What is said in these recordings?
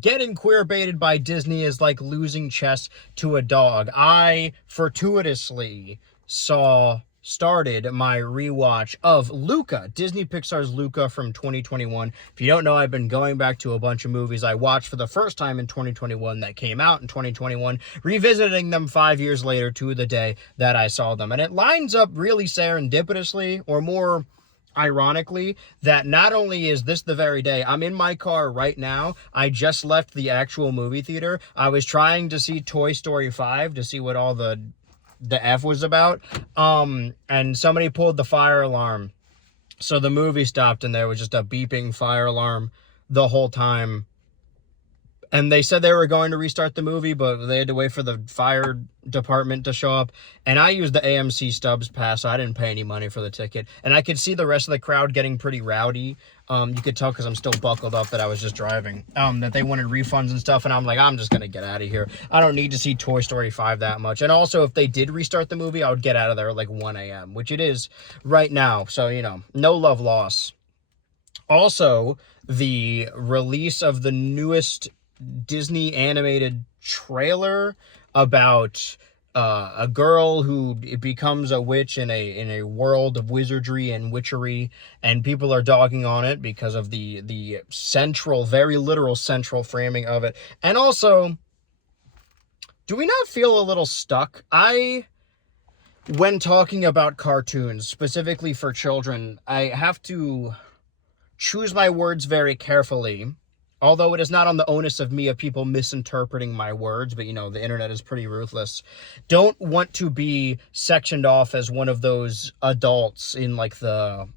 getting queer baited by Disney is like losing chess to a dog. I fortuitously started my rewatch of Luca, Disney Pixar's Luca from 2021. If you don't know, I've been going back to a bunch of movies I watched for the first time in 2021 that came out in 2021, revisiting them 5 years later to the day that I saw them. And it lines up really serendipitously, or more ironically, that not only is this the very day, I'm in my car right now. I just left the actual movie theater. I was trying to see Toy Story 5 to see what all the F was about. And somebody pulled the fire alarm. So the movie stopped and there was just a beeping fire alarm the whole time. And they said they were going to restart the movie, but they had to wait for the fire department to show up. And I used the AMC Stubs pass, so I didn't pay any money for the ticket. And I could see the rest of the crowd getting pretty rowdy. You could tell because I'm still buckled up that I was just driving, that they wanted refunds and stuff. And I'm like, I'm just going to get out of here. I don't need to see Toy Story 5 that much. And also, if they did restart the movie, I would get out of there at like 1 a.m., which it is right now. So, no love lost. Also, the release of the newest Disney animated trailer about a girl who becomes a witch in a world of wizardry and witchery, and people are dogging on it because of the central, very literal central framing of it. And also, do we not feel a little stuck? When talking about cartoons, specifically for children, I have to choose my words very carefully. Although it is not on the onus of me of people misinterpreting my words, but the internet is pretty ruthless. Don't want to be sectioned off as one of those adults in like the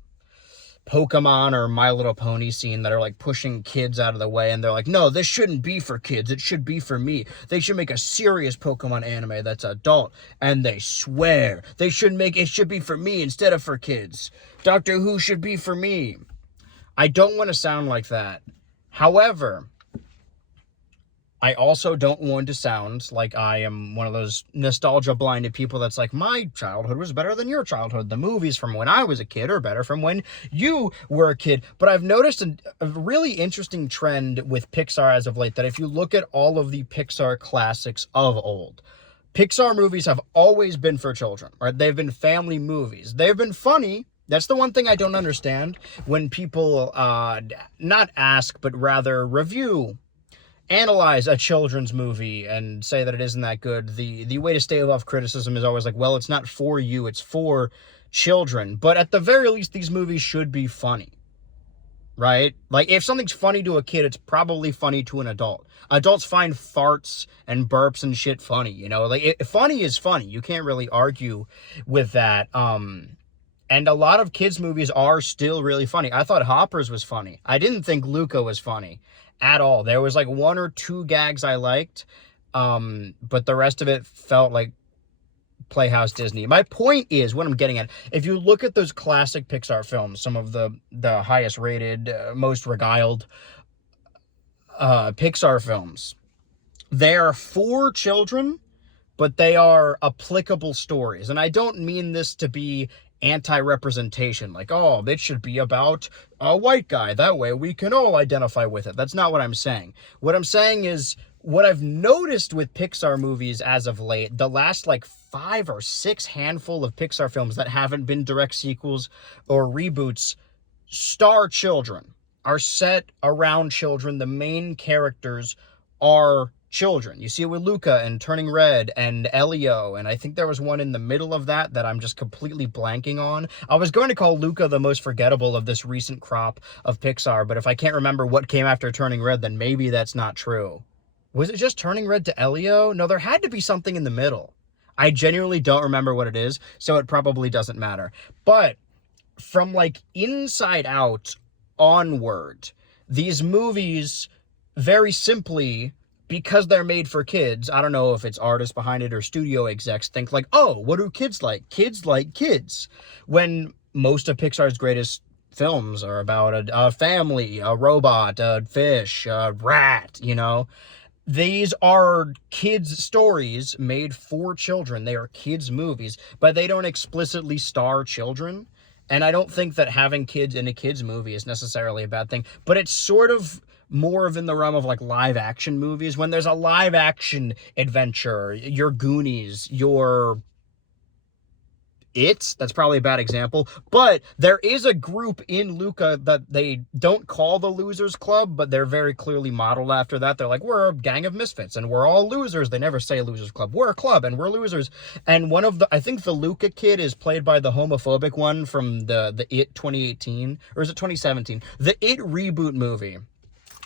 Pokemon or My Little Pony scene that are like pushing kids out of the way, and they're like, no, this shouldn't be for kids, it should be for me. They should make a serious Pokemon anime that's adult, and they swear it should be for me instead of for kids. Doctor Who should be for me. I don't want to sound like that. However, I also don't want to sound like I am one of those nostalgia-blinded people that's like, my childhood was better than your childhood. The movies from when I was a kid are better from when you were a kid. But I've noticed a really interesting trend with Pixar as of late, that if you look at all of the Pixar classics of old, Pixar movies have always been for children, right? They've been family movies. They've been funny. That's the one thing I don't understand when people not ask, but rather analyze a children's movie and say that it isn't that good. The way to stay above criticism is always like, well, it's not for you, it's for children. But at the very least, these movies should be funny, right? Like, if something's funny to a kid, it's probably funny to an adult. Adults find farts and burps and shit funny, funny is funny. You can't really argue with that. And a lot of kids' movies are still really funny. I thought Hoppers was funny. I didn't think Luca was funny at all. There was like 1 or 2 gags I liked, but the rest of it felt like Playhouse Disney. My point is, what I'm getting at, if you look at those classic Pixar films, some of the highest rated, most regaled Pixar films, they are for children, but they are applicable stories. And I don't mean this to be anti-representation, like, oh, it should be about a white guy, that way we can all identify with it. That's not what I'm saying. What I'm saying is, what I've noticed with Pixar movies as of late, the last like 5 or 6 handful of Pixar films that haven't been direct sequels or reboots, star children, are set around children. The main characters are children. You see it with Luca and Turning Red and Elio, and I think there was one in the middle of that I'm just completely blanking on. I was going to call Luca the most forgettable of this recent crop of Pixar, but if I can't remember what came after Turning Red, then maybe that's not true. Was it just Turning Red to Elio? No, there had to be something in the middle. I genuinely don't remember what it is, so it probably doesn't matter. But from like Inside Out onward, these movies, very simply, because they're made for kids, I don't know if it's artists behind it or studio execs, think like, oh, what do kids like? Kids like kids. When most of Pixar's greatest films are about a family, a robot, a fish, a rat, These are kids' stories made for children. They are kids' movies, but they don't explicitly star children. And I don't think that having kids in a kids' movie is necessarily a bad thing, but it's sort of more of in the realm of like live action movies. When there's a live action adventure, your Goonies, your that's probably a bad example, but there is a group in Luca that they don't call the Losers Club, but they're very clearly modeled after that. They're like, we're a gang of misfits and we're all losers. They never say Losers Club. We're a club and we're losers. And one of the, I think the Luca kid is played by the homophobic one from the It 2018, or is it 2017? The It reboot movie,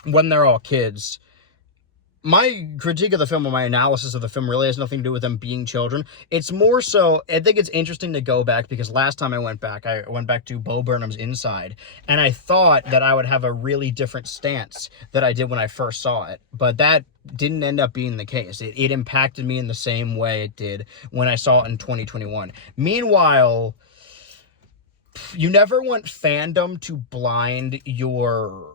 when they're all kids. My critique of the film, or my analysis of the film, really has nothing to do with them being children. It's more so, I think it's interesting to go back, because last time I went back to Bo Burnham's Inside, and I thought that I would have a really different stance that I did when I first saw it, but that didn't end up being the case. It impacted me in the same way it did when I saw it in 2021. Meanwhile, you never want fandom to blind your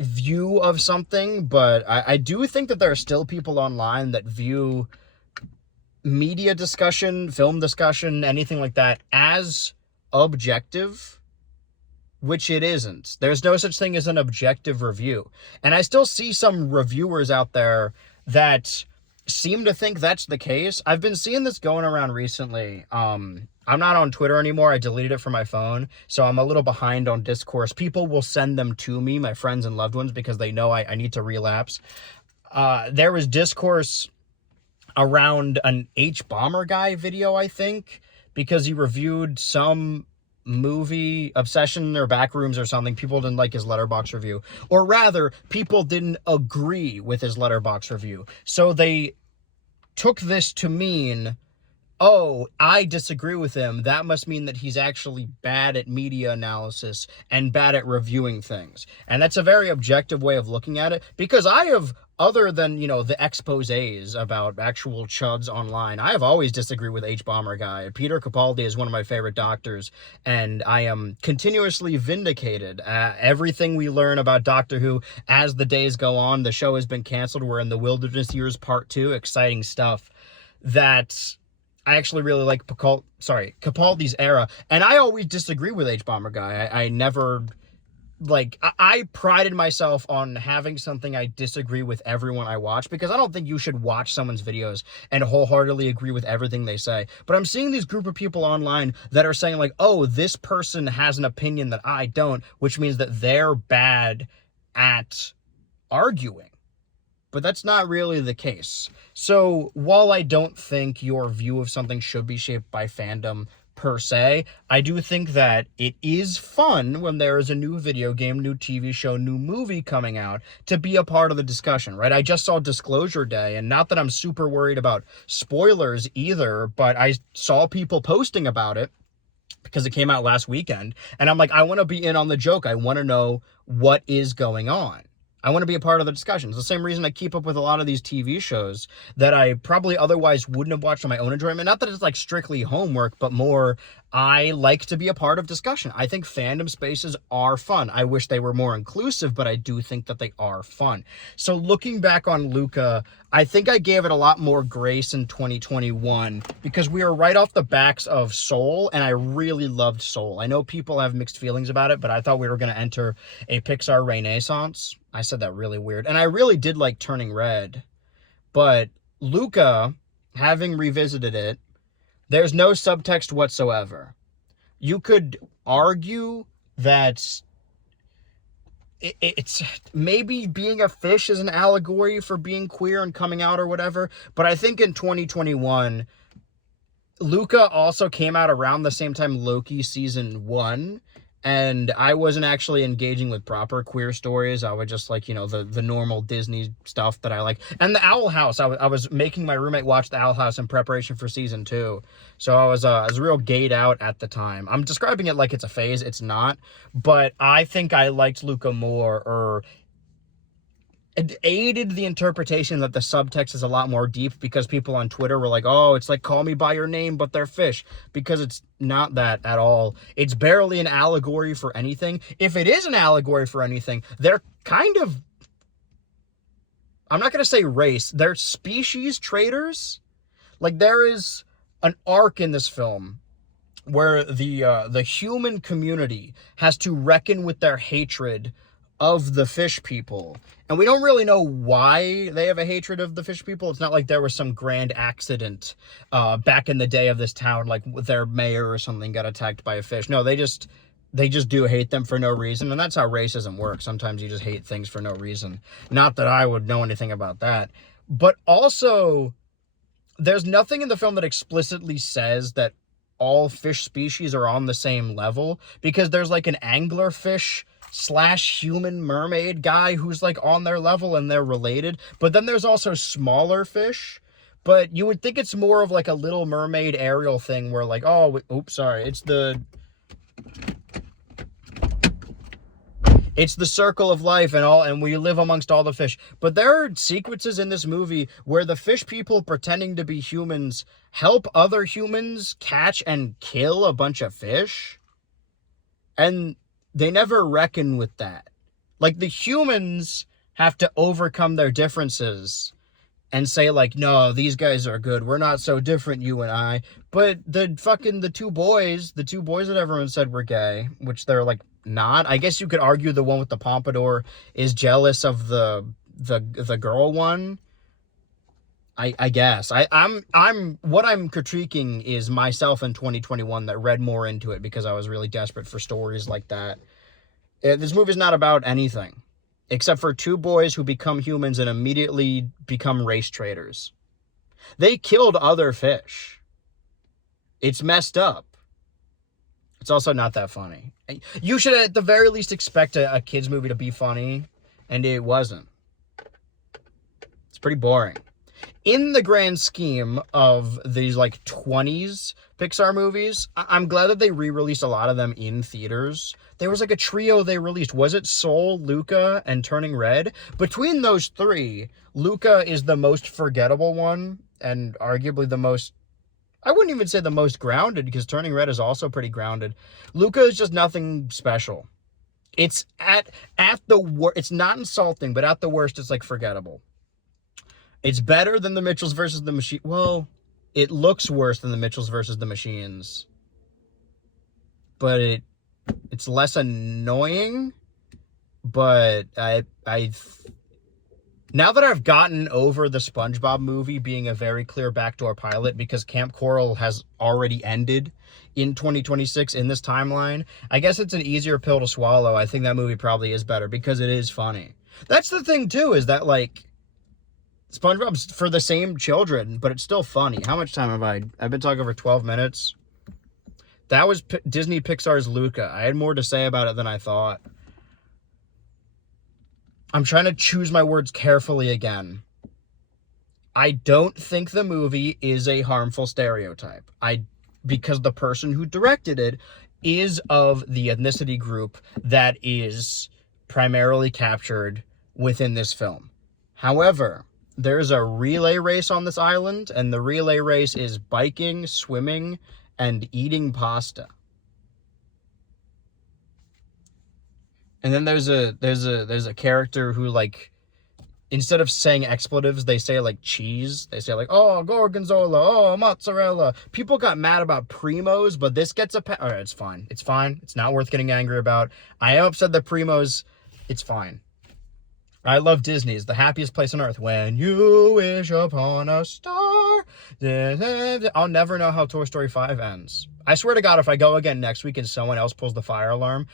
view of something, but I do think that there are still people online that view media discussion, film discussion, anything like that as objective, which it isn't. There's no such thing as an objective review. And I still see some reviewers out there that seem to think that's the case. I've been seeing this going around recently. I'm not on Twitter anymore. I deleted it from my phone, so I'm a little behind on discourse. People will send them to me, my friends and loved ones, because they know I need to relapse. There was discourse around an H-Bomber guy video, I think, because he reviewed some movie, Obsession or Backrooms or something. People didn't like his Letterboxd review. Or rather, people didn't agree with his Letterboxd review. So they took this to mean, oh, I disagree with him. That must mean that he's actually bad at media analysis and bad at reviewing things. And that's a very objective way of looking at it, because I have, other than, the exposés about actual chuds online, I have always disagreed with H-Bomber guy. Peter Capaldi is one of my favorite doctors, and I am continuously vindicated. Everything we learn about Doctor Who as the days go on, the show has been canceled. We're in the Wilderness Years Part 2, exciting stuff. That I actually really like Capaldi's era, and I always disagree with H-Bomber guy. I never, I prided myself on having something I disagree with everyone I watch, because I don't think you should watch someone's videos and wholeheartedly agree with everything they say. But I'm seeing these group of people online that are saying like, oh, this person has an opinion that I don't, which means that they're bad at arguing. But that's not really the case. So while I don't think your view of something should be shaped by fandom per se, I do think that it is fun when there is a new video game, new TV show, new movie coming out to be a part of the discussion, right? I just saw Disclosure Day, and not that I'm super worried about spoilers either, but I saw people posting about it because it came out last weekend, and I'm like, I want to be in on the joke. I want to know what is going on. I want to be a part of the discussion. It's the same reason I keep up with a lot of these TV shows that I probably otherwise wouldn't have watched on my own enjoyment. Not that it's like strictly homework, but more I like to be a part of discussion. I think fandom spaces are fun. I wish they were more inclusive, but I do think that they are fun. So looking back on Luca, I think I gave it a lot more grace in 2021 because we were right off the backs of Soul, and I really loved Soul. I know people have mixed feelings about it, but I thought we were going to enter a Pixar renaissance. I said that really weird. And I really did like Turning Red. But Luca, having revisited it, there's no subtext whatsoever. You could argue that it's maybe being a fish is an allegory for being queer and coming out or whatever. But I think in 2021, Luca also came out around the same time Loki season 1. And I wasn't actually engaging with proper queer stories. I would just like, the normal Disney stuff that I like. And the Owl House, I was making my roommate watch the Owl House in preparation for season 2. So I was real gayed out at the time. I'm describing it like it's a phase. It's not. But I think I liked Luca more, or it aided the interpretation that the subtext is a lot more deep, because people on Twitter were like, oh, it's like Call Me By Your Name, but they're fish, because it's not that at all. It's barely an allegory for anything. If it is an allegory for anything, they're kind of, I'm not going to say race, they're species traders. Like, there is an arc in this film where the human community has to reckon with their hatred of the fish people. And we don't really know why they have a hatred of the fish people. It's not like there was some grand accident back in the day of this town, like their mayor or something got attacked by a fish. No, they just do hate them for no reason. And that's how racism works. Sometimes you just hate things for no reason. Not that I would know anything about that. But also, there's nothing in the film that explicitly says that all fish species are on the same level, because there's like an anglerfish / human mermaid guy who's like on their level and they're related. But then there's also smaller fish. But you would think it's more of like a Little Mermaid Ariel thing where like, oh, oops, sorry, it's the circle of life and we live amongst all the fish. But there are sequences in this movie where the fish people pretending to be humans help other humans catch and kill a bunch of fish. And they never reckon with that. Like, the humans have to overcome their differences and say like, no, these guys are good. We're not so different, you and I. But the two boys that everyone said were gay, which they're like not. I guess you could argue the one with the pompadour is jealous of the girl one. I guess. I'm what I'm critiquing is myself in 2021 that read more into it because I was really desperate for stories like that. This movie's not about anything except for two boys who become humans and immediately become race traders. They killed other fish. It's messed up. It's also not that funny. You should at the very least expect a kid's movie to be funny, and it wasn't. It's pretty boring. In the grand scheme of these like 20s Pixar movies, I'm glad that they re-released a lot of them in theaters. There was like a trio they released. Was it Soul, Luca, and Turning Red? Between those three, Luca is the most forgettable one and arguably the most, I wouldn't even say the most grounded, because Turning Red is also pretty grounded. Luca is just nothing special. It's at the worst, it's not insulting, but at the worst, it's like forgettable. It's better than the Mitchells versus the Machines. Well, it looks worse than the Mitchells versus the Machines. But it's less annoying. But now that I've gotten over the SpongeBob movie being a very clear backdoor pilot because Camp Coral has already ended in 2026 in this timeline, I guess it's an easier pill to swallow. I think that movie probably is better because it is funny. That's the thing too, is that like, SpongeBob's for the same children, but it's still funny. How much time have I've been talking for 12 minutes. That was Disney Pixar's Luca. I had more to say about it than I thought. I'm trying to choose my words carefully again. I don't think the movie is a harmful stereotype. Because the person who directed it is of the ethnicity group that is primarily captured within this film. However, there's a relay race on this island, and the relay race is biking, swimming, and eating pasta. And then there's a character who, like, instead of saying expletives, they say like cheese. They say like, oh, gorgonzola, oh, mozzarella. People got mad about Primos, but this gets all right, it's fine. It's fine. It's not worth getting angry about. I am upset that Primos, it's fine. I love Disney. It's the happiest place on earth. When you wish upon a star. I'll never know how Toy Story 5 ends. I swear to God, if I go again next week and someone else pulls the fire alarm,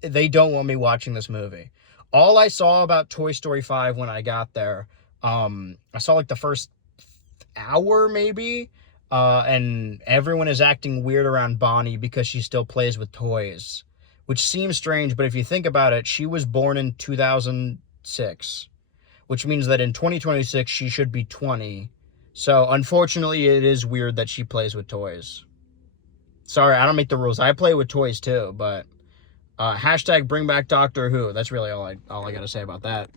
they don't want me watching this movie. All I saw about Toy Story 5 when I got there, I saw like the first hour maybe, and everyone is acting weird around Bonnie because she still plays with toys, which seems strange, but if you think about it, she was born in 2006, which means that in 2026 she should be 20. So unfortunately, it is weird that she plays with toys. Sorry, I don't make the rules. I play with toys too, but hashtag bring back Doctor Who. That's really all I gotta say about that.